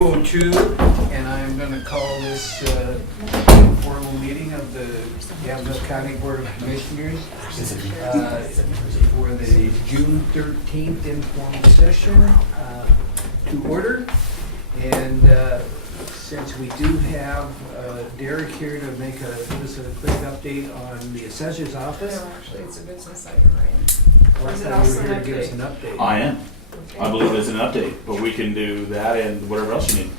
2, and I'm going to call this informal meeting of the Yamhill County Board of Commissioners for the June 13th informal session to order. And since we do have Derek here to give us a quick update on the assessor's office. No, actually, it's a business item, right? Or is it you also were here an to give us an update? update. I am. Okay. I believe it's an update, but we can do that and whatever else you need.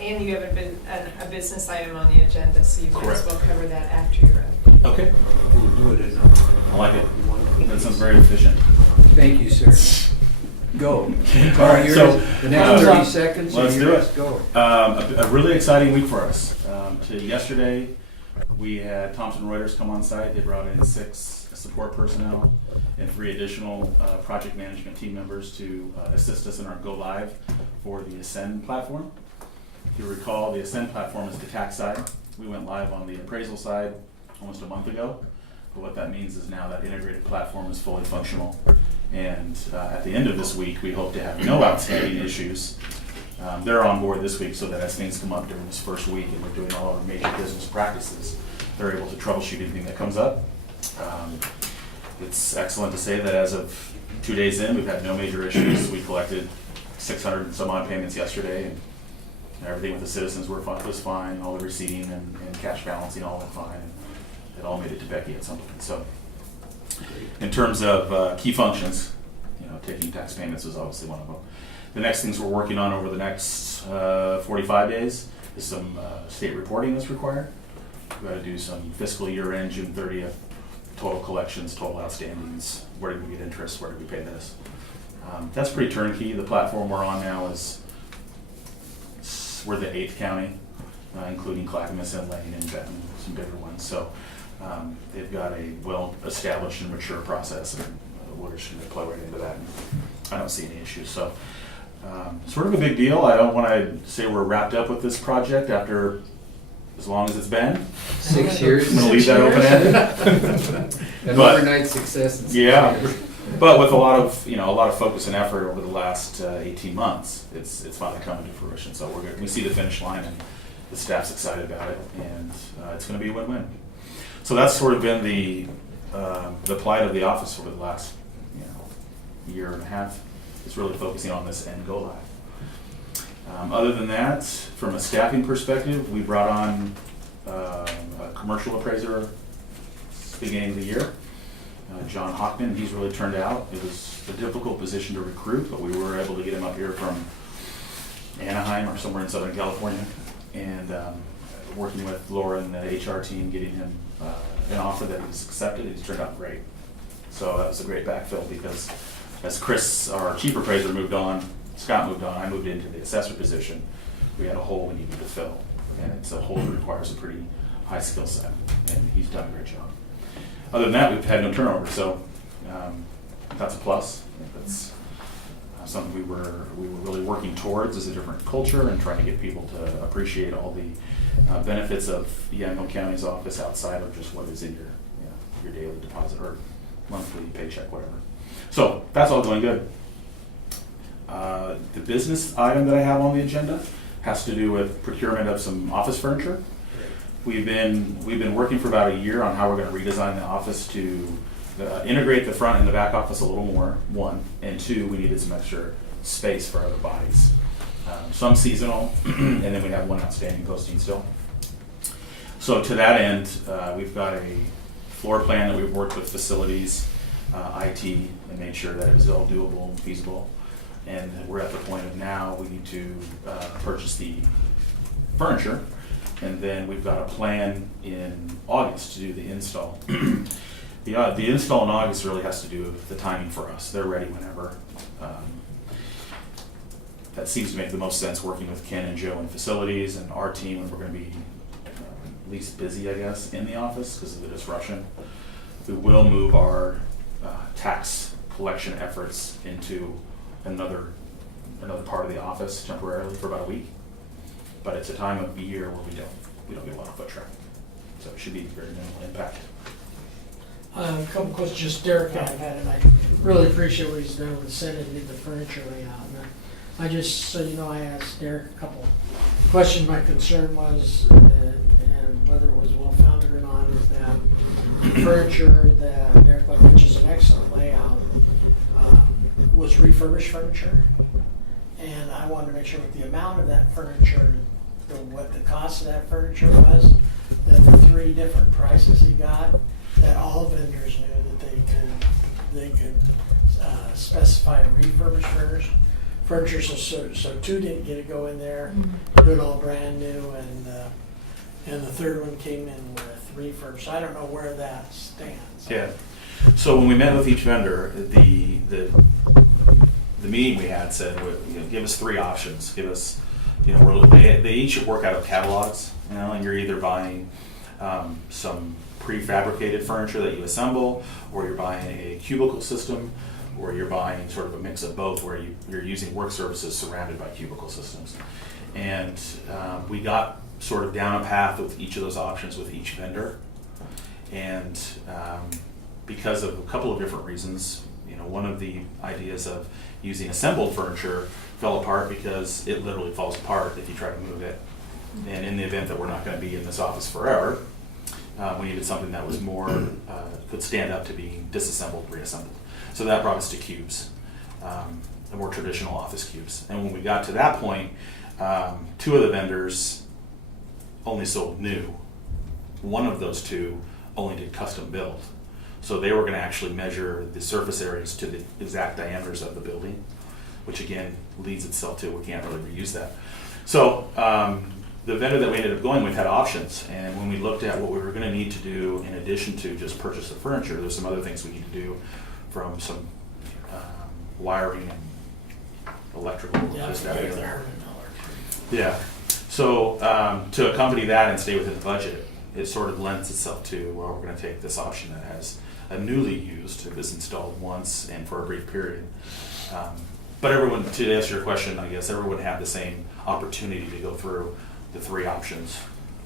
And you have a business item on the agenda, so you might as Correct. well cover that after your update. Okay. We'll do it in I like it. That sounds very efficient. Thank you, sir. Go. All right, so The next 30 seconds. let's are do yours. it. Go. A really exciting week for us. Yesterday, we had Thomson Reuters come on site. They brought in 6 support personnel and 3 additional project management team members to assist us in our go live for the Ascend platform. If you recall, the Ascend platform is the tax side. We went live on the appraisal side almost a month ago. But what that means is now that integrated platform is fully functional. And at the end of this week, we hope to have no outstanding issues. They're on board this week so that as things come up during this first week and we're doing all our major business practices, they're able to troubleshoot anything that comes up. It's excellent to say that as of 2 days in, we've had no major issues. We collected 600 and some odd payments yesterday, and everything with the citizens was fine. All the receipting and cash balancing all went fine. It all made it to Becky at some point. So, in terms of key functions, taking tax payments is obviously one of them. The next things we're working on over the next 45 days is some state reporting that's required. We've got to do some fiscal year end, June 30th, total collections, total outstandings, where did we get interest, where did we pay this. That's pretty turnkey. The platform we're on now we're the 8th county, including Clackamas and Lane and Benton, some bigger ones. So they've got a well-established and mature process, and we're just going to plug right into that. And I don't see any issues. So sort of a big deal. I don't want to say we're wrapped up with this project after as long as it's been. 6 years. I'm going to leave that open-ended. An But- overnight success in 6 Yeah. years. But with a lot of focus and effort over the last 18 months, it's finally coming to fruition. So we see the finish line, and the staff's excited about it, and it's going to be a win-win. So that's sort of been the plight of the office over the last year and a half. Is really focusing on this and go live. Other than that, from a staffing perspective, we brought on a commercial appraiser beginning of the year. John Hockman, he's really turned out. It was a difficult position to recruit, but we were able to get him up here from Anaheim or somewhere in Southern California, and working with Laura and the HR team, getting him an offer that was accepted. It's turned out great. So that was a great backfill because as Chris, our chief appraiser, moved on, Scott moved on, I moved into the assessor position. We had a hole we needed to fill, and it's a hole that requires a pretty high skill set, and he's done a great job. Other than that, we've had no turnover, so that's a plus. I think that's something we were really working towards as a different culture and trying to get people to appreciate all the benefits of Yamhill County's office outside of just what is in your daily deposit or monthly paycheck, whatever. So that's all going good. The business item that I have on the agenda has to do with procurement of some office furniture. We've been working for about a year on how we're going to redesign the office to integrate the front and the back office a little more, 1, and 2, we needed some extra space for other bodies. Some seasonal, and then we have 1 outstanding posting still. So to that end, we've got a floor plan that we've worked with facilities, IT, and made sure that it was all doable and feasible. And we're at the point of now we need to purchase the furniture. And then we've got a plan in August to do the install. The install in August really has to do with the timing for us. They're ready whenever. That seems to make the most sense working with Ken and Joe in facilities and our team when we're going to be least busy, I guess, in the office because of the disruption. We will move our tax collection efforts into another part of the office temporarily for about a week. But it's a time of the year where we don't get a lot of foot traffic. So it should be very minimal impact. A couple questions, just Derek had, and I really appreciate what he's done with sending me the furniture layout. And I just, so you know, I asked Derek a couple questions. My concern was, and whether it was well-founded or not, is that furniture that Derek, which is an excellent layout, was refurbished furniture. And I wanted to make sure with the amount of that furniture, what the cost of that furniture was, that the 3 different prices he got, that all vendors knew that they could specify refurbished furniture. So 2 didn't get to go in there, do it all brand new, and the third one came in with refurbished. I don't know where that stands. Yeah. So when we met with each vendor, the meeting we had said, give us 3 options. Give us, they each work out of catalogs, and you're either buying some prefabricated furniture that you assemble, or you're buying a cubicle system, or you're buying sort of a mix of both, where you're using work surfaces surrounded by cubicle systems. And we got sort of down a path with each of those options with each vendor. And because of a couple of different reasons, one of the ideas of using assembled furniture fell apart because it literally falls apart if you try to move it. And in the event that we're not going to be in this office forever, we needed something that was more, could stand up to being disassembled, reassembled. So that brought us to cubes, the more traditional office cubes. And when we got to that point, 2 of the vendors only sold new. One of those 2 only did custom build. So they were going to actually measure the surface areas to the exact diameters of the building, which again leads itself to we can't really reuse that. So the vendor that we ended up going with had options, and when we looked at what we were going to need to do in addition to just purchase the furniture, there's some other things we need to do, from some wiring and electrical. Yeah, Yeah. So to accompany that and stay within the budget, it sort of lends itself to, well, we're going to take this option that has a newly used, it was installed once and for a brief period. But everyone, to answer your question, I guess everyone had the same opportunity to go through the 3 options,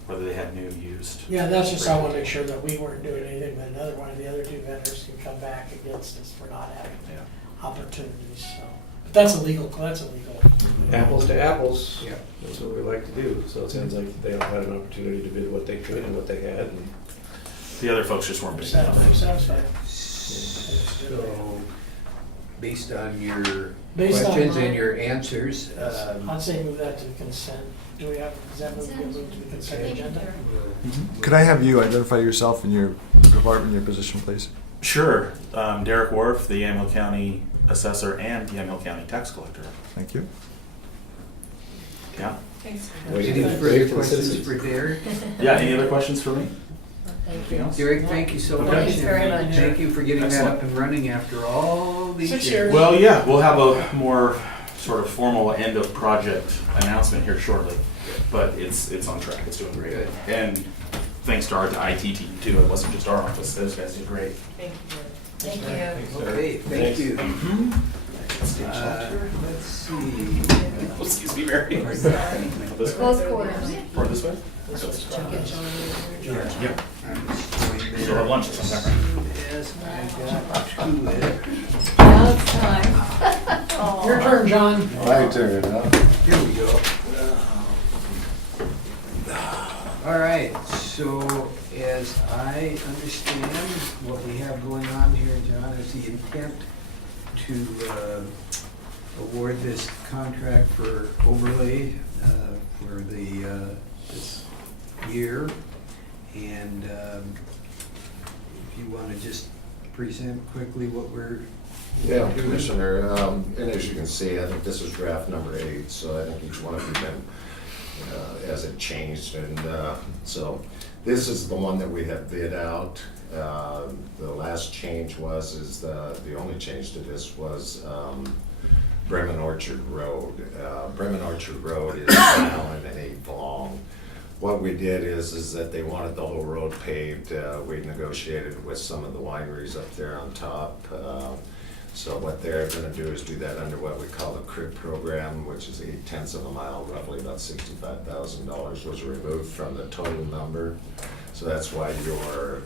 whether they had new, used. Yeah, that's just, I want to make sure that we weren't doing anything, but another one of the other 2 vendors can come back against us for not having opportunities, so. But that's illegal. Apples to apples. Yeah. That's what we like to do. So it sounds like they all had an opportunity to bid what they could and what they had. And The other folks just weren't I'm big enough. satisfied. So, based on your Based on questions my- and your answers, I'd say move that to consent. Do we have, does that move to the consent agenda? Could I have you identify yourself and your department, your position, please? Sure. Derek Worf, the Yamhill County Assessor and Yamhill County Tax Collector. Thank you. Yeah. Thanks. any Wait further for questions citizens. for Derek? Yeah, any other questions for me? Thank Anything else? Derek, thank you so Okay. much. Thanks very and much. Thank you for getting that Excellent. up and running after all these 6 years. years. Well, yeah, we'll have a more sort of formal end of project announcement here shortly, but it's on track. It's doing great. Good. And thanks to our IT team too. It wasn't just our office. Those guys did great. Thank you. Thank you. Okay, thank Thanks. you. Let's Let's see. Excuse me, Mary. Sorry. This way? Close quarters. Or this way? Get John in there. Yep. I'm just going We'll there. have lunch sometime. Yes, I got to it. Now it's time. Your turn, John. My turn, huh? Here we go. All right, so as I understand what we have going on here, John, is the intent to award this contract for overlay for the this year. And if you want to just present quickly what we're Yeah, doing. Commissioner, and as you can see, I think this is draft number 8, so I think each one of you can, as it changed, and so this is the one that we have bid out. The last change is the only change to this was Bremen Orchard Road. Bremen Orchard Road is now an 8 long. What we did is that they wanted the whole road paved. We negotiated with some of the wineries up there on top. So what they're gonna do is do that under what we call the CRIP program, which is 8/10 of a mile, roughly about $65,000 was removed from the total number. So that's why your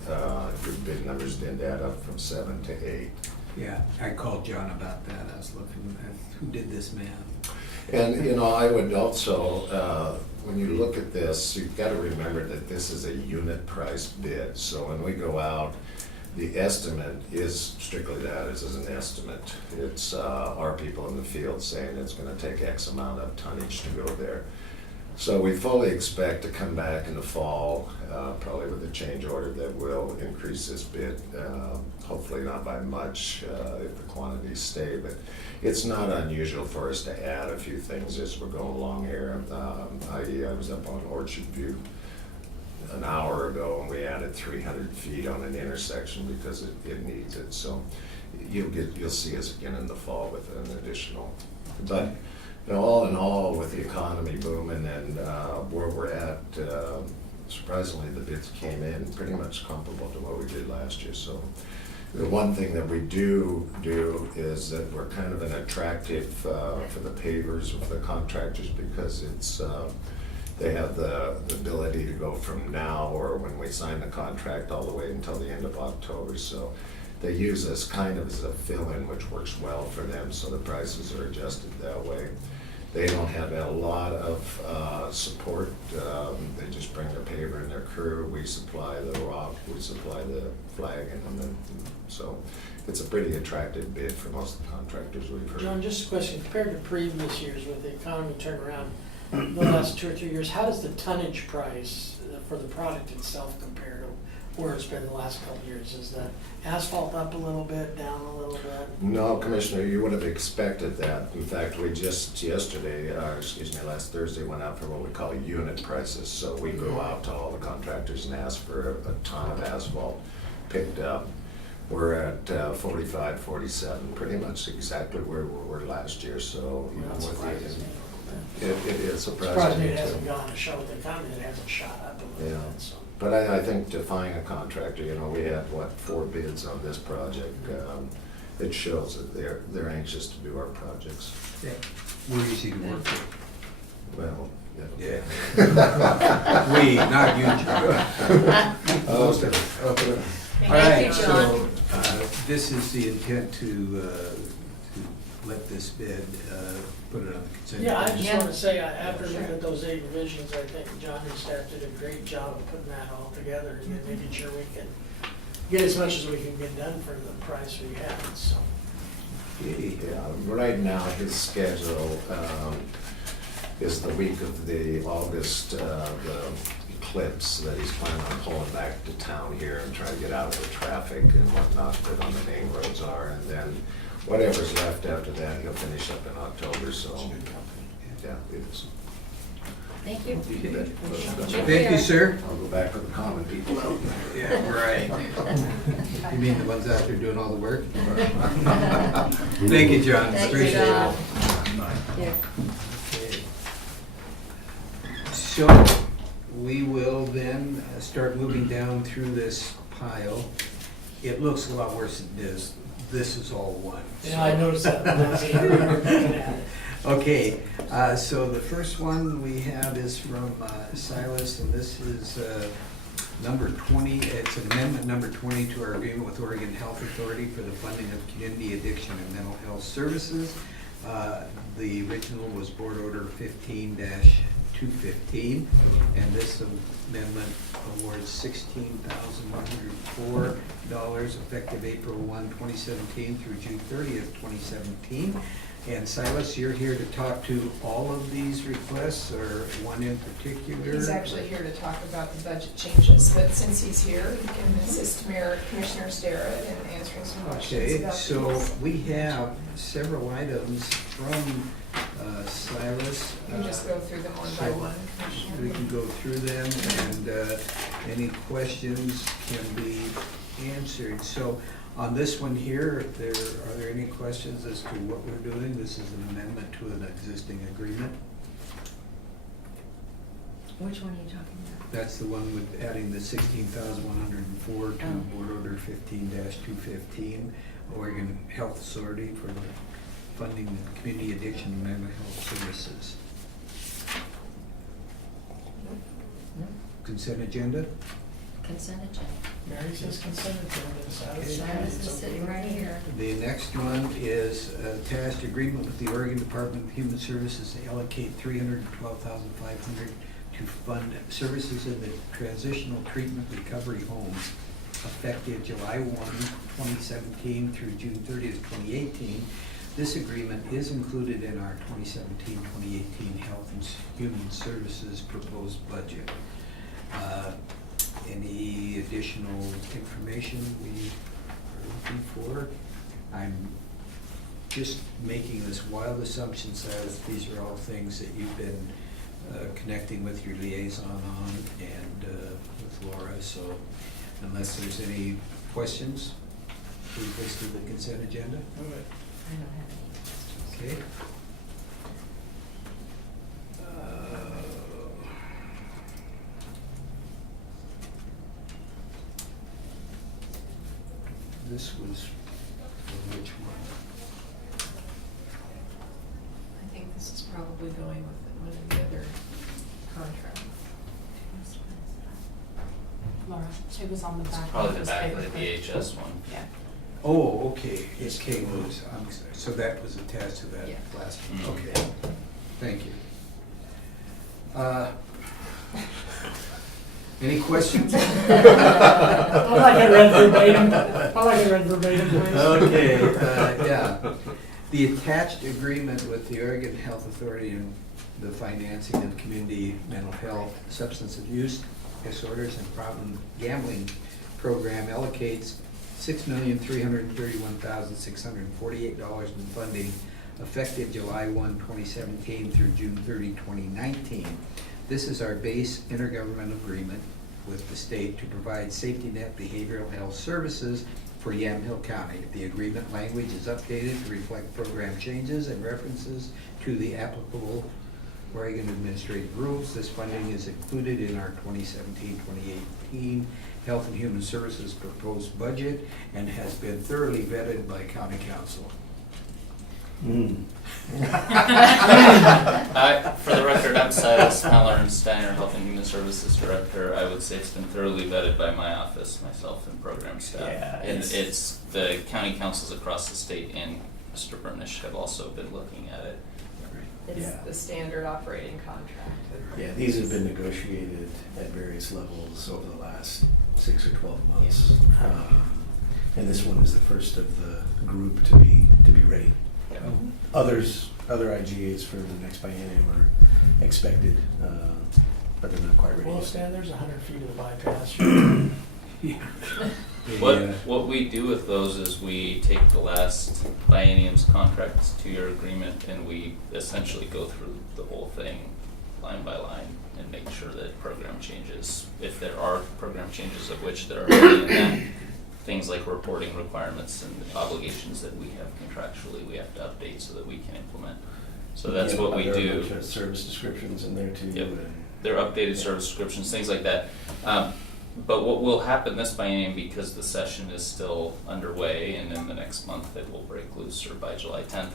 bid numbers didn't add up from 7 to 8. Yeah, I called John about that. I was looking at who did this math. And, you know, I would also, when you look at this, you've got to remember that this is a unit price bid. So when we go out, the estimate is strictly that, it is an estimate. It's our people in the field saying it's gonna take X amount of tonnage to go there. So we fully expect to come back in the fall, probably with a change order that will increase this bid, hopefully not by much if the quantities stay, but it's not unusual for us to add a few things as we're going along here. I was up on Orchard View an hour ago and we added 300 feet on an intersection because it needs it. So you'll see us again in the fall with an additional. But you know, all in all, with the economy booming and where we're at, surprisingly the bids came in pretty much comparable to what we did last year. So the one thing that we do is that we're kind of an attractive for the pavers, for the contractors, because it's they have the ability to go from now or when we sign the contract all the way until the end of October. So they use us kind of as a fill-in, which works well for them, so the prices are adjusted that way. They don't have a lot of support. They just bring their paver and their crew. We supply the rock, we supply the flag, and then, so it's a pretty attractive bid for most of the contractors we've heard. John, just a question, compared to previous years with the economy turnaround, the last 2 or 3 years, how does the tonnage price for the product itself compare to where it's been the last couple of years? Is the asphalt up a little bit, down a little bit? No, Commissioner, you would have expected that. In fact, we just last Thursday went out for what we call unit prices. So we go out to all the contractors and ask for a ton of asphalt picked up. We're at 45, 47, pretty much exactly where we were last year. So you know, it is surprising. Surprised me it hasn't gone to show with the economy, it hasn't shot up a little Yeah. bit, so. But I think to find a contractor, you know, we had, 4 bids on this project. It shows that they're anxious to do our projects. Yeah. We're easy to work with. Well, Yeah. We, not you, John. Most of us. Okay. All Thank right, you, John. so this is the intent to let this bid, put it on the consent. Yeah, I agenda. just want to say, after looking at those 8 revisions, I think John and staff did a great job of putting that all together and then making sure we can get as much as we can get done for the price we have, so. yeah, right now, his schedule is the week of the August, the eclipse, that he's planning on pulling back to town here and trying to get out of the traffic and whatnot that on the main roads are. And then whatever's left after that, he'll finish up in October, so, yeah, it is. Thank you. Thank you, sir. I'll go back with the common people out there. Yeah, right. You mean the ones out there doing all the work? Thank you, John. Thank you, Appreciate John. it. Yeah. Okay. So we will then start moving down through this pile. It looks a lot worse than this. This is all one. Yeah, I noticed that. Lindsay. I remember looking at it. Okay, so the first one we have is from Silas, and this is number 20. It's amendment number 20 to our agreement with Oregon Health Authority for the funding of community addiction and mental health services. The original was Board Order 15-215, and this amendment awards $16,104 effective April 1, 2017 through June 30th, 2017. And Silas, you're here to talk to all of these requests, or one in particular? He's actually here to talk about the budget changes, but since he's here, he can assist Commissioner Starrett in answering some questions Okay, about so these. we have several items from Silas. You can just go through them one by so one, We Commissioner. can go through them, and any questions can be answered. So on this one here, are there any questions as to what we're doing? This is an amendment to an existing agreement. Which one are you talking about? That's the one with adding the 16,104 to Board Order 15-215, Oregon Health Authority for the funding of community addiction and mental health services. Consent agenda? consent agenda. Mary says consent agenda, Saturday night. Cyrus it's is sitting okay. right here. The next one is attached agreement with the Oregon Department of Human Services to allocate $312,500 to fund services in the transitional treatment recovery homes effective July 1, 2017 through June 30th, 2018. This agreement is included in our 2017-2018 Health and Human Services proposed budget. Any additional information we are looking for? I'm just making this wild assumption as these are all things that you've been connecting with your liaison on and with Laura, so unless there's any questions, please list to the consent agenda. All right. I don't have any questions. Okay. This was for which one? I think this is probably going with one of the other contracts. Laura, it was on the back. Probably the back of the VHS one. Yeah. Oh, okay, it's K Moves, so that was attached to that Yeah. last one, Mhm. okay, thank you. Any questions? I like it read verbatim. I like it read verbatim, please. Okay, yeah. The attached agreement with the Oregon Health Authority and the financing of community mental health, substance abuse disorders, and problem gambling program allocates $6,331,648 in funding effective July 1, 2017 through June 30, 2019. This is our base intergovernmental agreement with the state to provide safety net behavioral health services for Yamhill County. The agreement language is updated to reflect program changes and references to the applicable Oregon administrative rules. This funding is included in our 2017-2018 Health and Human Services proposed budget and has been thoroughly vetted by County Council. For the record, I'm Silas Halloran-Steiner, Health and Human Services Director. I would say it's been thoroughly vetted by my office, myself, and program staff. Yeah, And it's the county councils across the state and Mr. Burnish have also been looking at it. It's Yeah. the standard operating contract. Yeah, these have been negotiated at various levels over the last 6 or 12 months. And this one is the first of the group to be ready. Other IGAs for the next biennium are expected, but they're not quite ready Well, yet. Stan, there's 100 feet of the bypass. What we do with those is we take the last biennium's contracts, 2-year agreement, and we essentially go through the whole thing line by line and make sure that program changes, if there are program changes, of which there are many in that, things like reporting requirements and obligations that we have contractually, we have to update so that we can implement. So that's Yeah, what we there are a do. bunch of service descriptions in there too. Yep. and- Their updated service descriptions, things like that. But what will happen this biennium, because the session is still underway, and in the next month it will break loose, or by July 10th,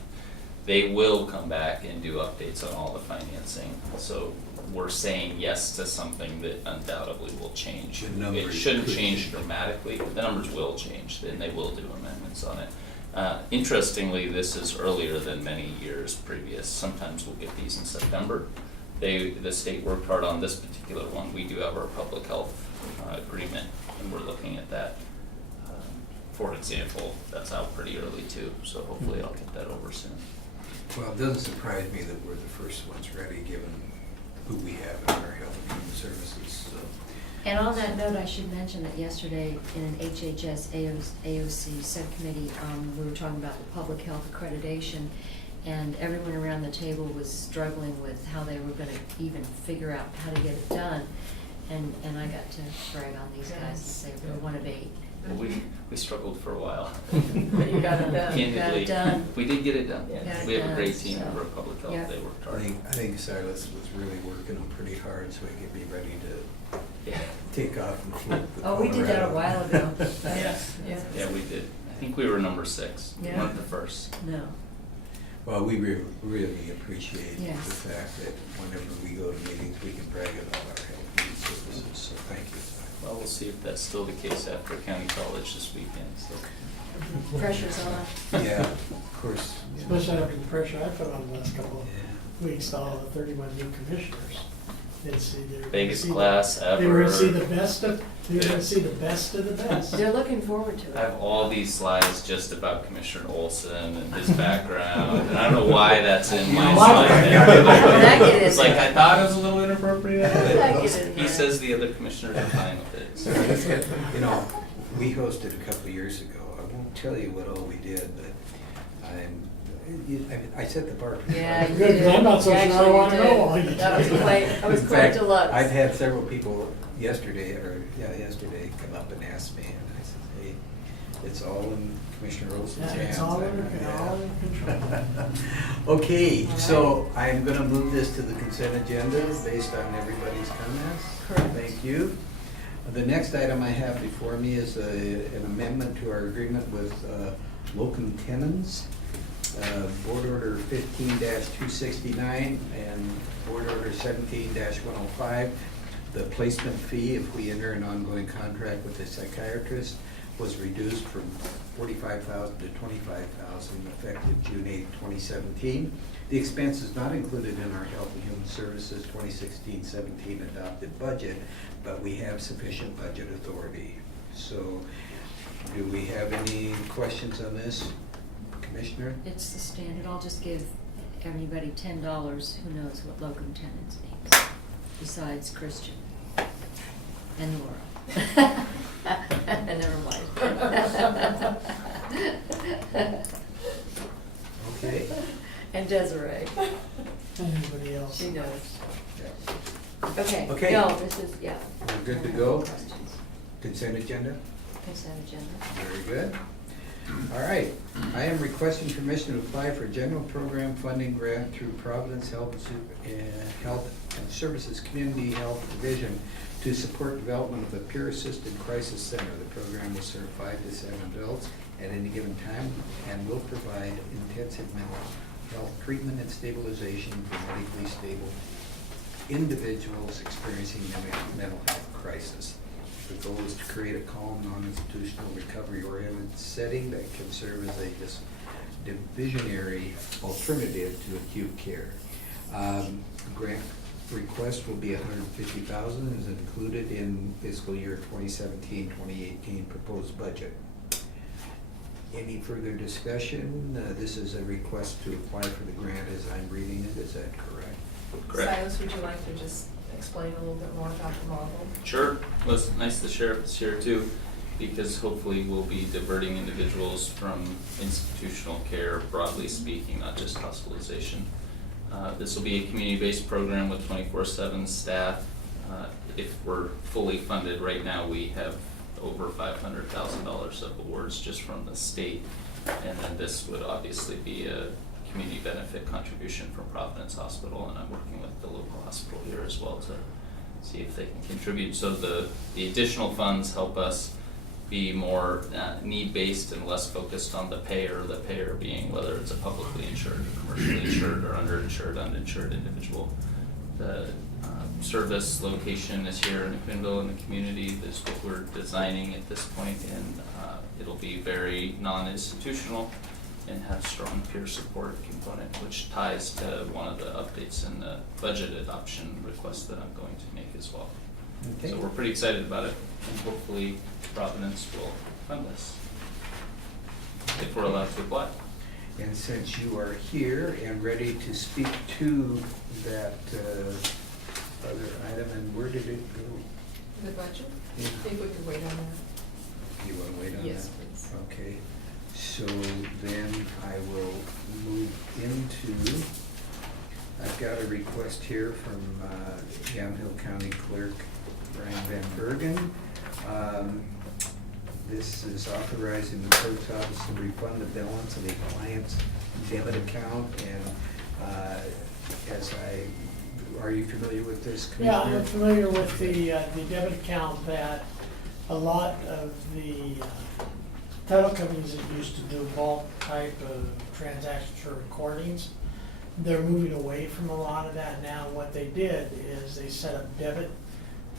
they will come back and do updates on all the financing. So we're saying yes to something that undoubtedly will change. The numbers It shouldn't could change change. dramatically, but the numbers will change, and they will do amendments on it. Interestingly, this is earlier than many years previous. Sometimes we'll get these in September. The state worked hard on this particular one. We do have our public health agreement, and we're looking at that. For example, that's out pretty early too, so hopefully I'll get that over soon. Well, it doesn't surprise me that we're the first ones ready, given who we have in our Health and Human Services, so. And on that note, I should mention that yesterday in an HHS AOC subcommittee, we were talking about the public health accreditation, and everyone around the table was struggling with how they were gonna even figure out how to get it done. And I got to brag on these guys and say we're one of 8. We struggled for a while. But you got it done. Candidly, Got it done. we did get it done. Yeah. Got it We have a done, great team so, over at Public Health. yeah. They worked I hard. think Silas was really working them pretty hard, so he could be ready to Yeah. take off and float the Oh, we did that a while ago. Yeah, we did. I think we were number 6. We Yeah. weren't the first. No. Well, we really appreciate Yes. the fact that whenever we go to meetings, we can brag about our health and human services, so thank you. Well, we'll see if that's still the case after county college this weekend, so. Pressure's on. Yeah, of course. yeah. Especially after the pressure I put on the last couple Yeah. of weeks, to all the 31 new commissioners. They'd see their. Biggest class ever. They were gonna see the best of, they were gonna see the best of the best. They're looking forward to I have it. all these slides just about Commissioner Olson and his background, and I don't know why that's in my slide deck. That get in It's like, there. I thought it was a little inappropriate, That but get in he there. says the other commissioners are fine with it, so. You know, we hosted a couple of years ago. I won't tell you what all we did, but I set the bar pretty Yeah, high. you Good, 'cause did. I'm not so sure I Actually, you wanna did. know all you That was did. quite In fact, deluxe. I've had several people yesterday come up and ask me, and I said, hey, it's all in Commissioner Olson's Yeah, hands. it's all I'm- under, yeah. all in control. Okay, All so I'm gonna move this to the consent agenda Yes. based on everybody's comments. Correct. Thank you. The next item I have before me is an amendment to our agreement with locum tenens. Board Order 15-269 and Board Order 17-105. The placement fee, if we enter an ongoing contract with a psychiatrist, was reduced from $45,000 to $25,000 effective June 8, 2017. The expense is not included in our Health and Human Services 2016-17 adopted budget, but we have sufficient budget authority. So, do we have any questions on this, Commissioner? It's the standard. I'll just give everybody $10 who knows what locum tenens means, besides Christian and Laura. Never mind. Okay. And Desiree, Anybody else? she knows. Yeah. Okay, Okay. no, this is, yeah. We're good to go? Questions? Consent agenda? Consent agenda. Very good. All right, I am requesting permission to apply for general program funding grant through Providence Health and Services Community Health Division to support development of a peer-assisted crisis center. The program will serve 5 to 7 adults at any given time and will provide intensive mental health treatment and stabilization for medically stable individuals experiencing mental health crisis. The goal is to create a calm, non-institutional, recovery-oriented setting that can serve as a divisionary alternative to acute care. Grant request will be $150,000, is included in fiscal year 2017-2018 proposed budget. Any further discussion? This is a request to apply for the grant as I'm reading it. Is that correct? Correct. Silas, would you like to just explain a little bit more about the model? Sure, well, it's nice the sheriff is here too, because hopefully we'll be diverting individuals from institutional care, broadly speaking, not just hospitalization. This will be a community-based program with 24/7 staff. If we're fully funded, right now we have over $500,000 of awards just from the state, and then this would obviously be a community benefit contribution from Providence Hospital, and I'm working with the local hospital here as well to see if they can contribute. So the additional funds help us be more need-based and less focused on the payer being whether it's a publicly insured or commercially insured or underinsured, uninsured individual. The service location is here in Quinville in the community. That's what we're designing at this point, and it'll be very non-institutional and have strong peer support component, which ties to one of the updates in the budget adoption request that I'm going to make as well. Okay. So we're pretty excited about it, and hopefully Providence will fund us if we're allowed to apply. And since you are here and ready to speak to that other item, and where did it go? The budget? Yeah. I think we could wait on that. You want to wait on that? Yes, please. Okay, so then I will move into, I've got a request here from Yamhill County Clerk Brian Van Bergen. This is authorizing the clerk's office to refund the balance of the client's debit account, and are you familiar with this, Yeah, Commissioner? I'm familiar with the debit account that a lot of the title companies that used to do bulk type of transactions for recordings, they're moving away from a lot of that now. What they did is they set up debit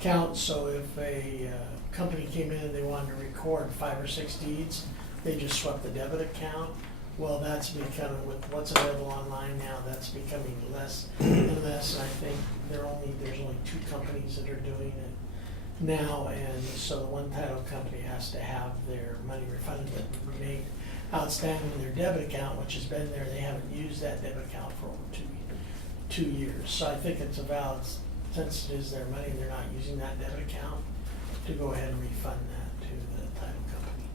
count, so if a company came in and they wanted to record 5 or 6 deeds, they just swept the debit account. Well, that's becoming, with what's available online now, that's becoming less and less, and I think there's only 2 companies that are doing it now, and so the one title company has to have their money refunded that remained outstanding in their debit account, which has been there, they haven't used that debit account for over 2 years. So I think it's a valid, since it is their money, they're not using that debit account, to go ahead and refund that to the title company.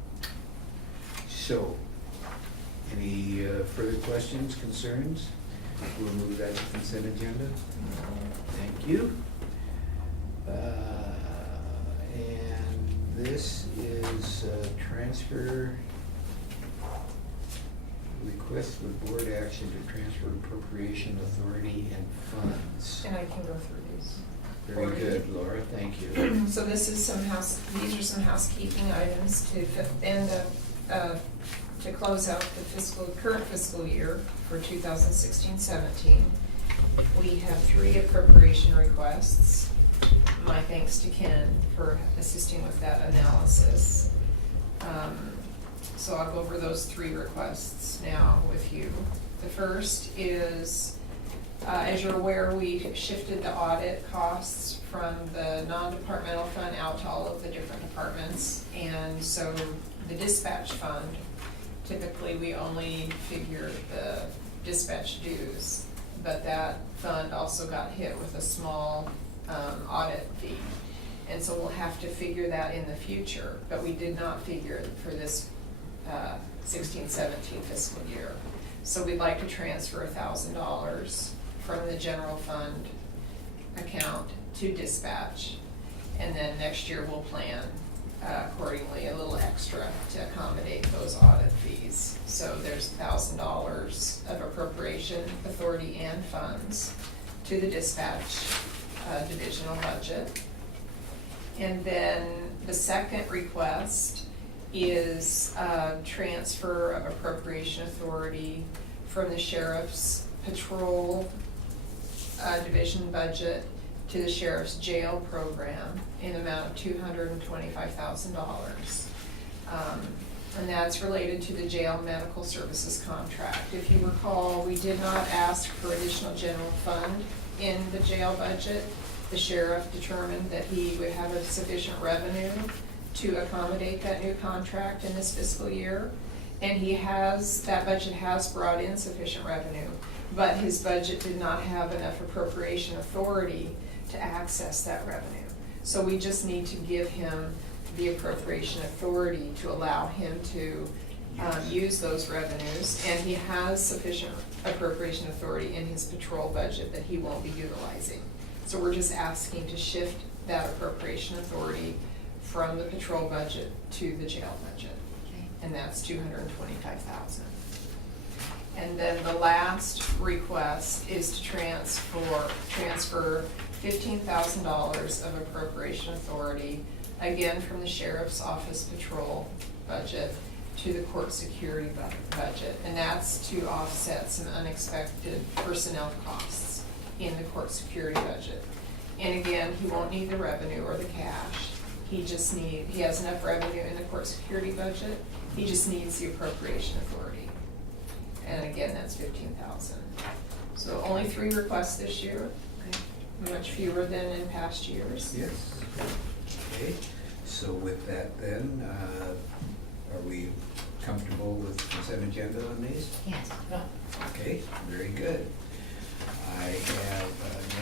So, any further questions, concerns? We'll move that to consent agenda. Thank you. And this is transfer, request with board action to transfer appropriation authority and funds. And I can go through these. Very good, Laura, thank you. So this is these are some housekeeping items to end up, to close out the current fiscal year for 2016-17. We have 3 appropriation requests. My thanks to Ken for assisting with that analysis. So I'll go over those 3 requests now with you. The first is, as you're aware, we shifted the audit costs from the non-departmental fund out to all of the different departments. And so the dispatch fund, typically we only figure the dispatch dues, but that fund also got hit with a small audit fee. And so we'll have to figure that in the future, but we did not figure it for this 16-17 fiscal year. So we'd like to transfer $1,000 from the general fund account to dispatch. And then next year we'll plan accordingly a little extra to accommodate those audit fees. So there's $1,000 of appropriation authority and funds to the dispatch divisional budget. And then the second request is transfer of appropriation authority from the sheriff's patrol division budget to the sheriff's jail program in the amount of $225,000. And that's related to the jail medical services contract. If you recall, we did not ask for additional general fund in the jail budget. The sheriff determined that he would have a sufficient revenue to accommodate that new contract in this fiscal year. And that budget has brought in sufficient revenue, but his budget did not have enough appropriation authority to access that revenue. So we just need to give him the appropriation authority to allow him to use those revenues. And he has sufficient appropriation authority in his patrol budget that he won't be utilizing. So we're just asking to shift that appropriation authority from the patrol budget to the jail budget. Okay. And that's $225,000. And then the last request is to transfer $15,000 of appropriation authority, again from the sheriff's office patrol budget to the court security budget. And that's to offset some unexpected personnel costs in the court security budget. And again, he won't need the revenue or the cash. He has enough revenue in the court security budget. He just needs the appropriation authority. And again, that's $15,000. So only 3 requests this year, much fewer than in past years. Yes. Okay, so with that then, are we comfortable with consent agenda on these? Yes. Okay, very good. I have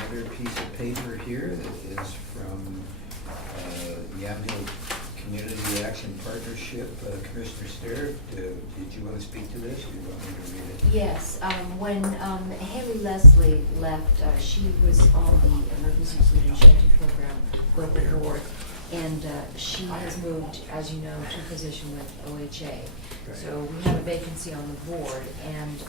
another piece of paper here that is from Yamhill Community Action Partnership. Commissioner Sterrett, did you want to speak to this, or do you want me to read it? Yes, when Haley Leslie left, she was on the Emergency Food and Shelter Program with her work, and she has moved, as you know, to a position with OHA. So we have a vacancy on the board, and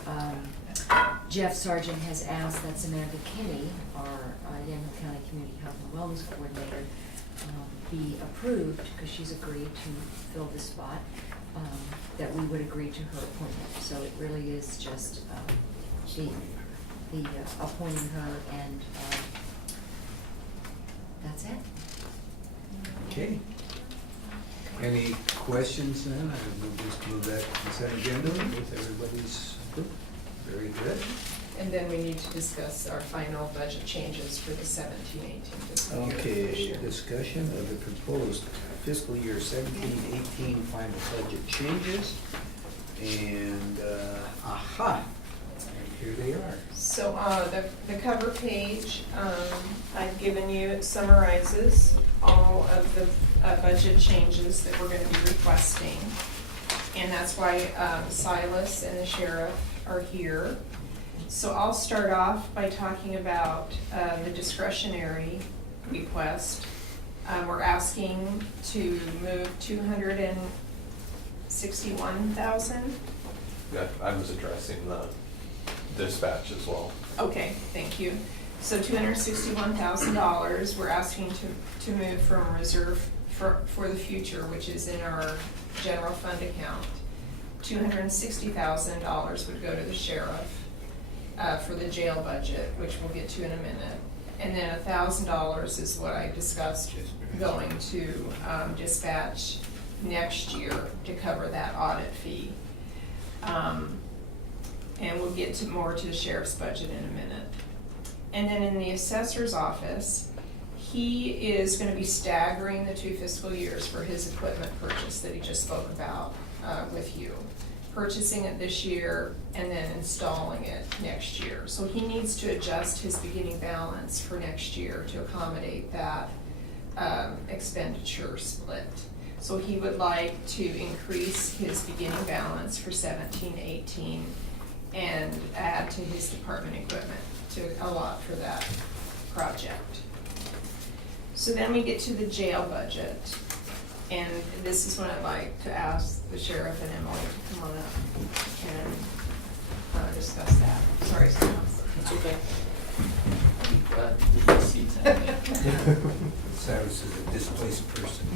Jeff Sargent has asked that Samantha Kinney, our Yamhill County Community Health and Wellness Coordinator, be approved, because she's agreed to fill the spot, that we would agree to her appointment. So it really is just the appointing her, and that's it. Okay. Any questions then? I will just move that consent agenda with everybody's approval. Very good. And then we need to discuss our final budget changes for the 17-18 fiscal year. this Okay, year. discussion of the proposed fiscal year 17-18 final budget changes. And, here they are. So, the cover page, I've given you, it summarizes all of the budget changes that we're gonna be requesting. And that's why Silas and the sheriff are here. So I'll start off by talking about the discretionary request. We're asking to move 261,000. Yeah, I was addressing the dispatch as well. Okay, thank you. So $261,000, we're asking to move from reserve for the future, which is in our general fund account. $260,000 would go to the sheriff for the jail budget, which we'll get to in a minute. And then $1,000 is what I discussed going to dispatch next year to cover that audit fee. And we'll get to more to the sheriff's budget in a minute. And then in the assessor's office, he is gonna be staggering the 2 fiscal years for his equipment purchase that he just spoke about with you. Purchasing it this year and then installing it next year. So he needs to adjust his beginning balance for next year to accommodate that expenditure split. So he would like to increase his beginning balance for 17-18 and add to his department equipment to allot for that project. So then we get to the jail budget, and this is when I'd like to ask the sheriff and Emily to come on up and discuss that. Sorry, Silas. It's okay. Cyrus is a displaced person.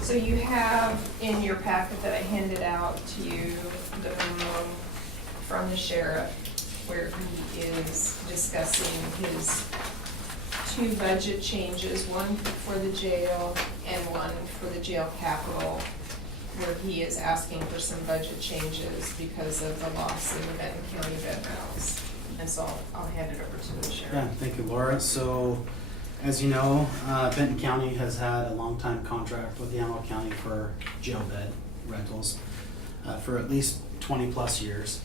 So you have in your packet that I handed out to you, the memo from the sheriff, where he is discussing his 2 budget changes, one for the jail and one for the jail capital, where he is asking for some budget changes because of the loss in the Benton County vet routes. And so I'll hand it over to the sheriff. Yeah, thank you, Laura. So, as you know, Benton County has had a long-time contract with Yamhill County for jail bed rentals for at least 20-plus years.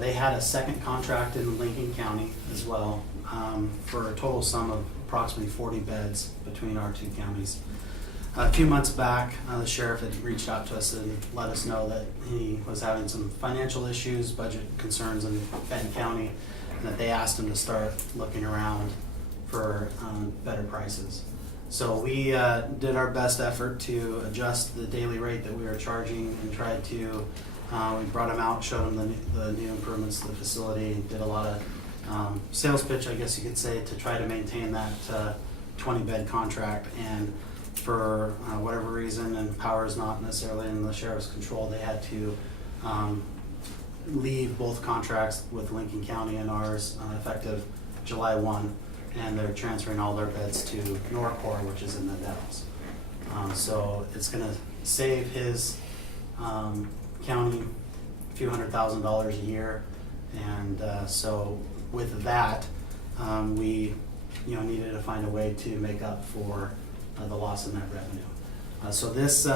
They had a second contract in Lincoln County as well for a total sum of approximately 40 beds between our 2 counties. A few months back, the sheriff had reached out to us and let us know that he was having some financial issues, budget concerns in Benton County, and that they asked him to start looking around for better prices. So we did our best effort to adjust the daily rate that we were charging and tried to, we brought him out, showed him the new improvements to the facility, did a lot of sales pitch, I guess you could say, to try to maintain that 20-bed contract. And for whatever reason, and power is not necessarily in the sheriff's control, they had to leave both contracts with Lincoln County and ours effective July 1, and they're transferring all their beds to Norcor, which is in the Dells. So it's going to save his county a few $100,000 a year, and so with that, we needed to find a way to make up for the loss in that revenue. So this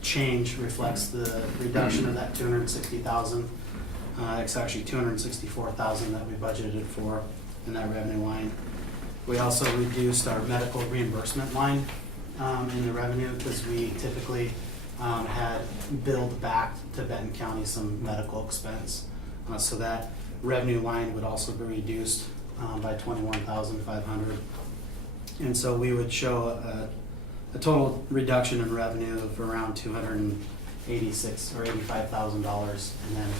change reflects the reduction of that $260,000. It's actually $264,000 that we budgeted for in that revenue line. We also reduced our medical reimbursement line in the revenue because we typically had billed back to Benton County some medical expense. So that revenue line would also be reduced by $21,500. And so we would show a total reduction in revenue of around $286,000 or $85,000, and then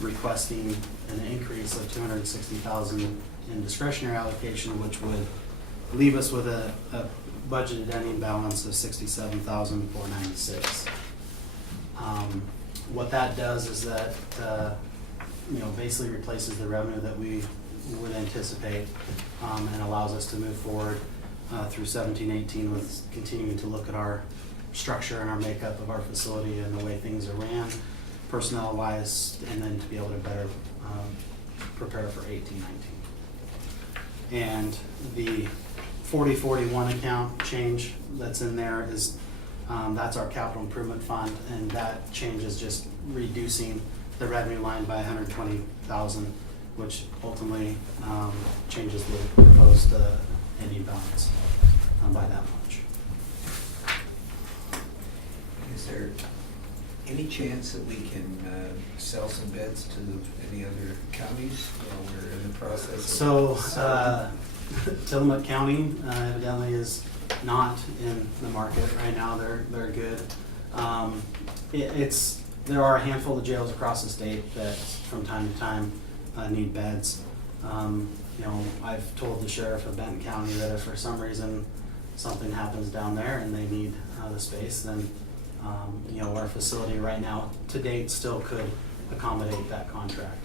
requesting an increase of $260,000 in discretionary allocation, which would leave us with a budgeted ending balance of $67,496. What that does is that basically replaces the revenue that we would anticipate and allows us to move forward through 17-18 with continuing to look at our structure and our makeup of our facility and the way things are ran, personnel-wise, and then to be able to better prepare for 18-19. And the 4041 account change that's in there is, that's our capital improvement fund, and that change is just reducing the revenue line by 120,000, which ultimately changes the proposed ending balance by that much. Is there any chance that we can sell some beds to any other counties while we're in the process of So, selling? Tillamook County evidently is not in the market right now. They're good. There are a handful of jails across the state that from time to time need beds. I've told the sheriff of Benton County that if for some reason something happens down there and they need the space, then our facility right now to date still could accommodate that contract.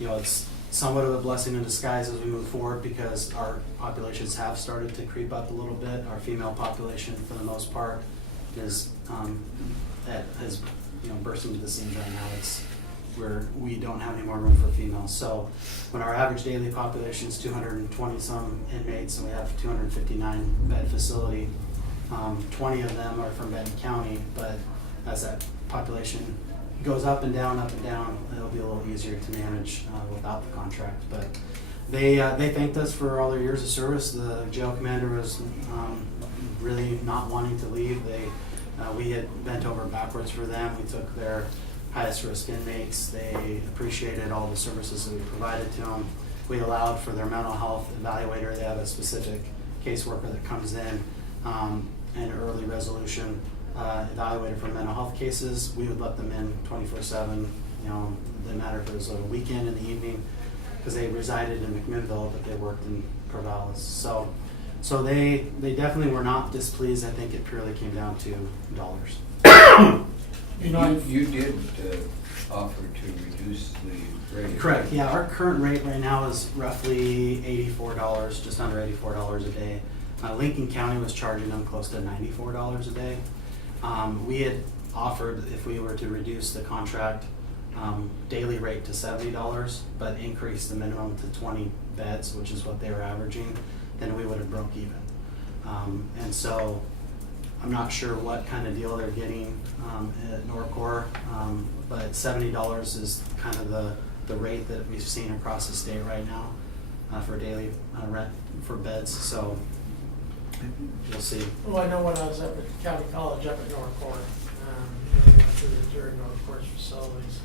It's somewhat of a blessing in disguise as we move forward because our populations have started to creep up a little bit. Our female population, for the most part, is has burst into the scenes right now. It's where we don't have any more room for females. So when our average daily population is 220 some inmates and we have 259 bed facility, 20 of them are from Benton County, but as that population goes up and down, it'll be a little easier to manage without the contract. But they thanked us for all their years of service. The jail commander was really not wanting to leave. We had bent over backwards for them. We took their highest risk inmates. They appreciated all the services that we provided to them. We allowed for their mental health evaluator. They have a specific caseworker that comes in, and early resolution evaluator for mental health cases. We would let them in 24/7. It didn't matter if it was a weekend in the evening, because they resided in McMinnville, but they worked in Corvallis. So they definitely were not displeased. I think it purely came down to dollars. You did offer to reduce the rate. Correct. Yeah, our current rate right now is roughly $84, just under $84 a day. Lincoln County was charging them close to $94 a day. We had offered, if we were to reduce the contract daily rate to $70, but increase the minimum to 20 beds, which is what they were averaging, then we would have broke even. And so I'm not sure what kind of deal they're getting at Norcor, but $70 is kind of the rate that we've seen across the state right now for daily rent for beds. So we'll see. Well, I know when I was up at County College up at Norcor, we went through the tour of Norcor's facilities.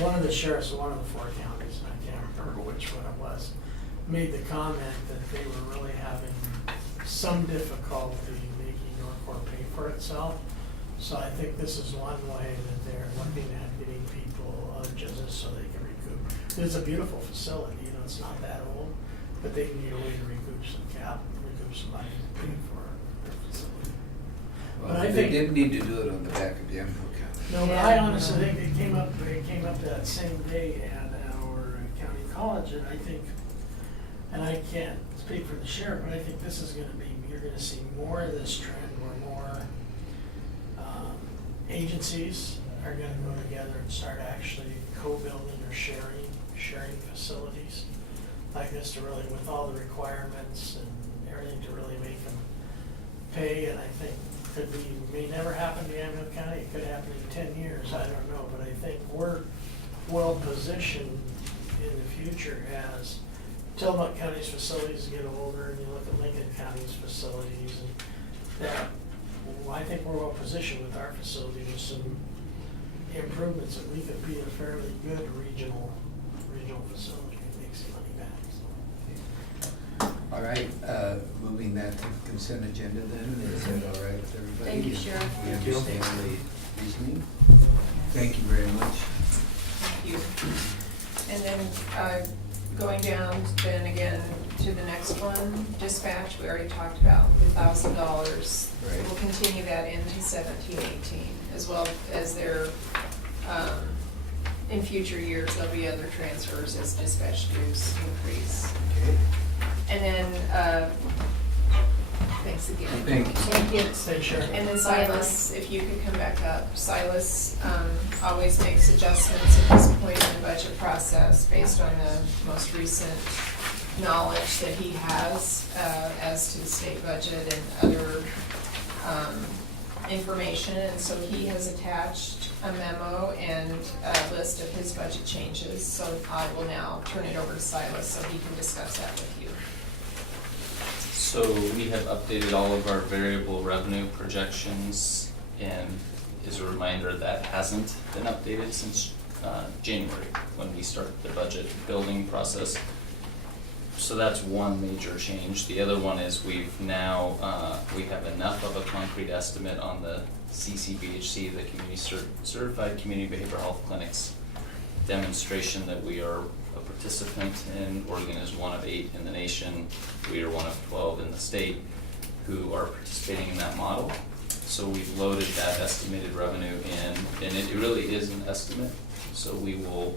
One of the sheriffs of one of the 4 counties, I can't remember which one it was, made the comment that they were really having some difficulty making Norcor pay for itself. So I think this is one way that they're looking at getting people other business so they can recoup. It's a beautiful facility, it's not that old, but they need a way to recoup some some money to pay for their facility. Well, But I they think- didn't need to do it on the back of Yamhill County. No, but I honestly think it came up that same day at our county college, and I think, and I can't speak for the sheriff, but I think this is gonna be, you're gonna see more of this trend where more agencies are gonna go together and start actually co-building or sharing facilities like this to really, with all the requirements and everything to really make them pay. And I think may never happen to Yamhill County. It could happen in 10 years. I don't know, but I think we're well positioned in the future as Tillamook County's facilities get older, and you look at Lincoln County's facilities, and that I think we're well positioned with our facility with some improvements that we could be a fairly good regional facility and make some money back. So. All right, moving that to the consent agenda then, is that all right with everybody? Thank you, Sheriff. We Thank you. understand the reasoning. Thank you very much. Thank you. And then going down then again to the next one, dispatch, we already talked about the $1,000. Right. We'll continue that into 17-18, as well as there, in future years, there'll be other transfers as dispatch dues increase. Okay. And then thanks again. Thank you. Stay sure. And then Silas, if you could come back up. Silas always makes adjustments at this point in the budget process based on the most recent knowledge that he has as to the state budget and other information. And so he has attached a memo and a list of his budget changes. So I will now turn it over to Silas so he can discuss that with you. So we have updated all of our variable revenue projections, and as a reminder, that hasn't been updated since January, when we started the budget building process. So that's one major change. The other one is we've now, we have enough of a concrete estimate on the CCBHC, the Community Certified Community Behavioral Health Clinics demonstration, that we are a participant in. Oregon is one of 8 in the nation. We are one of 12 in the state who are participating in that model. So we've loaded that estimated revenue in, and it really is an estimate. So we will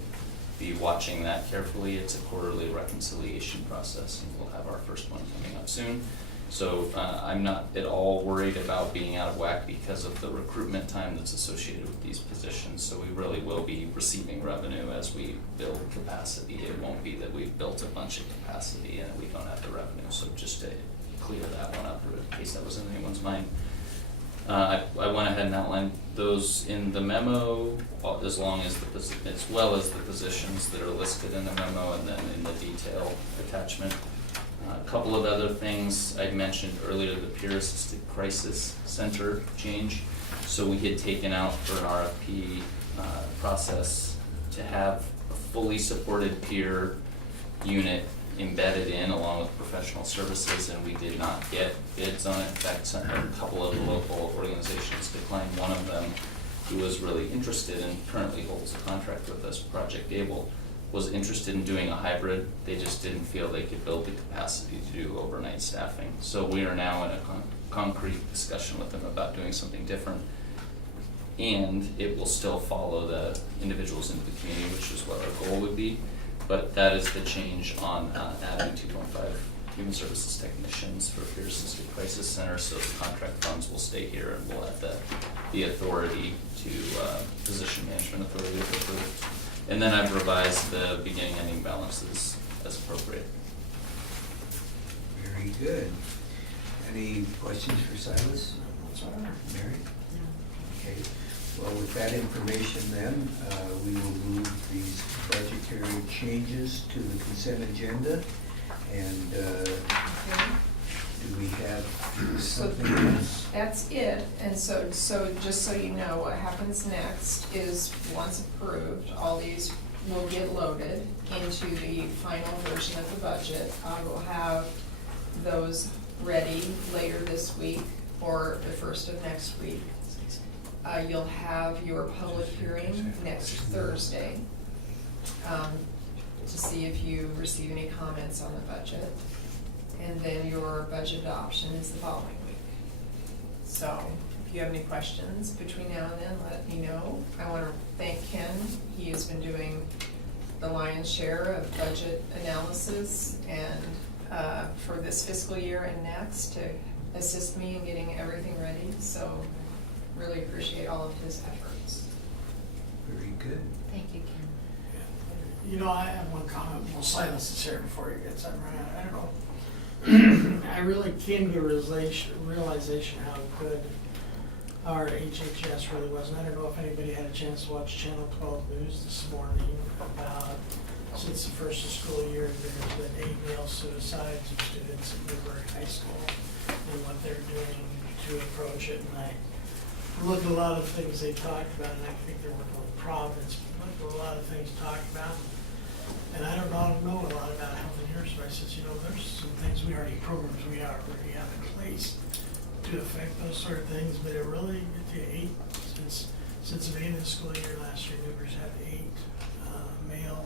be watching that carefully. It's a quarterly reconciliation process, and we'll have our first one coming up soon. So I'm not at all worried about being out of whack because of the recruitment time that's associated with these positions. So we really will be receiving revenue as we build capacity. It won't be that we've built a bunch of capacity and we don't have the revenue. So just to clear that one up in case that was in anyone's mind. I went ahead and outlined those in the memo, as well as the positions that are listed in the memo and then in the detail attachment. A couple of other things I mentioned earlier, the Peer Assisted Crisis Center change. So we had taken out for an RFP process to have a fully supported peer unit embedded in along with professional services, and we did not get bids on it. In fact, a couple of the local organizations declined. One of them, who was really interested and currently holds a contract with us, Project Able, was interested in doing a hybrid. They just didn't feel they could build the capacity to do overnight staffing. So we are now in a concrete discussion with them about doing something different. And it will still follow the individuals into the community, which is what our goal would be. But that is the change on adding 2.5 human services technicians for Peer Assisted Crisis Center. So the contract funds will stay here, and we'll have the authority to position management authority if approved. And then I've revised the beginning ending balances as appropriate. Very good. Any questions for Silas? Mary? No. Okay. Well, with that information then, we will move these budgetary changes to the consent agenda. And do we have something else? That's it, and so just so you know, what happens next is, once approved, all these will get loaded into the final version of the budget. I will have those ready later this week or the first of next week. You'll have your public hearing next Thursday to see if you receive any comments on the budget. And then your budget adoption is the following week. So if you have any questions between now and then, let me know. I want to thank Ken. He has been doing the lion's share of budget analysis and for this fiscal year and next to assist me in getting everything ready. So really appreciate all of his efforts. Very good. Thank you, Ken. You know, I have one comment. Well, Silas is here before he gets up. I don't know. I really came to a realization how good our HHS really was. And I don't know if anybody had a chance to watch Channel 12 News this morning about, since the first of school year, there's been 8 male suicides of students at Newburgh High School and what they're doing to approach it. And I looked at a lot of things they talked about, and I think they're working with Providence, but looked at a lot of things talked about. And I don't know a lot about health and human services. You know, there's some things programs we already have in place to affect those sort of things, but it really, since the beginning of the school year last year, Newburgh's had 8 male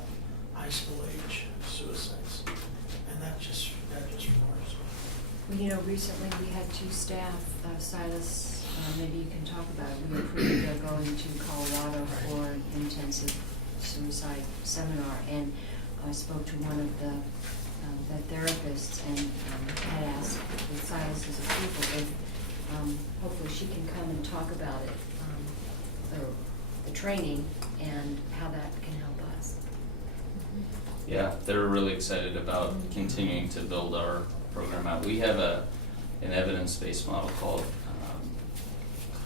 high school age suicides. And that just floors me. Well, you know, recently we had 2 staff, Silas, maybe you can talk about it. We approved going to Colorado for an intensive suicide seminar, and I spoke to one of the therapists and had asked with Silas's approval, then hopefully she can come and talk about it, the training and how that can help us. Yeah, they're really excited about continuing to build our program out. We have an evidence-based model called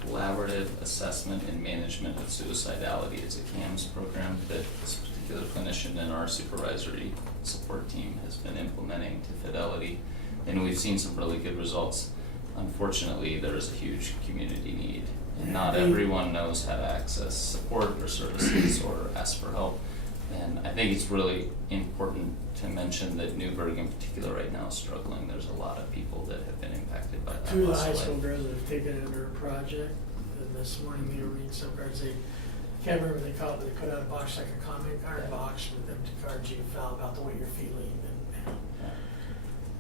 Collaborative Assessment and Management of Suicidality. It's a CAMS program that this particular clinician in our supervisory support team has been implementing to fidelity, and we've seen some really good results. Unfortunately, there is a huge community need, and not everyone knows how to access support or services or ask for help. And I think it's really important to mention that Newburgh in particular right now is struggling. There's a lot of people that have been impacted by that. Two of the loss high of school life. girls that have taken it under a project, and this morning they were reading some cards, they, can't remember what they call it, but they put out a box like a comment card box with empty cards you can fill about the way you're feeling. And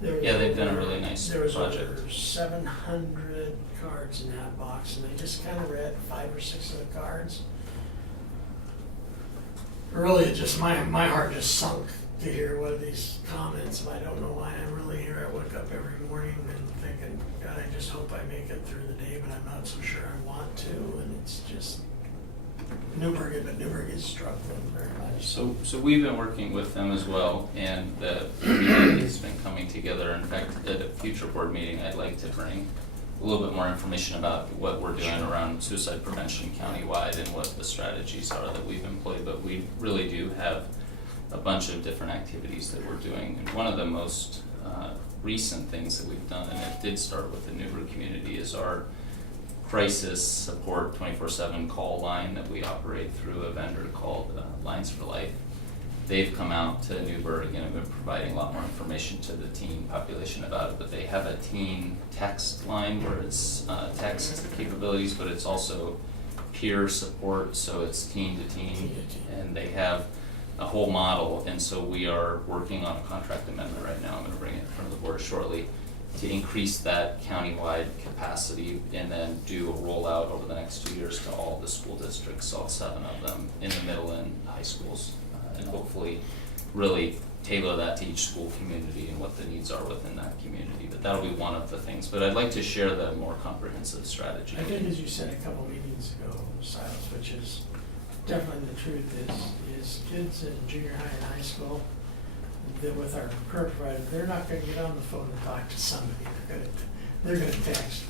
there was Yeah, they've done a over- really nice There was project. over 700 cards in that box, and they just kind of read 5 or 6 of the cards. Really, it just, my heart just sunk to hear one of these comments, and I don't know why I'm really here. I wake up every morning and thinking, God, I just hope I make it through the day, but I'm not so sure I want to, and it's just, Newburgh is struggling very much. So we've been working with them as well, and the community has been coming together. In fact, at a future board meeting, I'd like to bring a little bit more information about what we're doing around suicide prevention countywide and what the strategies are that we've employed. But we really do have a bunch of different activities that we're doing. And one of the most recent things that we've done, and it did start with the Newburgh community, is our crisis support 24/7 call line that we operate through a vendor called Lines for Life. They've come out to Newburgh and have been providing a lot more information to the teen population about it, but they have a teen text line where it's text capabilities, but it's also peer support, so it's teen to teen, and they have a whole model. And so we are working on a contract amendment right now. I'm going to bring it in front of the board shortly to increase that countywide capacity and then do a rollout over the next 2 years to all the school districts, all 7 of them in the middle and high schools, and hopefully really tailor that to each school community and what the needs are within that community. But that'll be one of the things. But I'd like to share the more comprehensive strategy. I think, as you said a couple meetings ago, Silas, which is definitely the truth, is kids in junior high and high school, that with our current provider, they're not gonna get on the phone and talk to somebody. They're gonna text.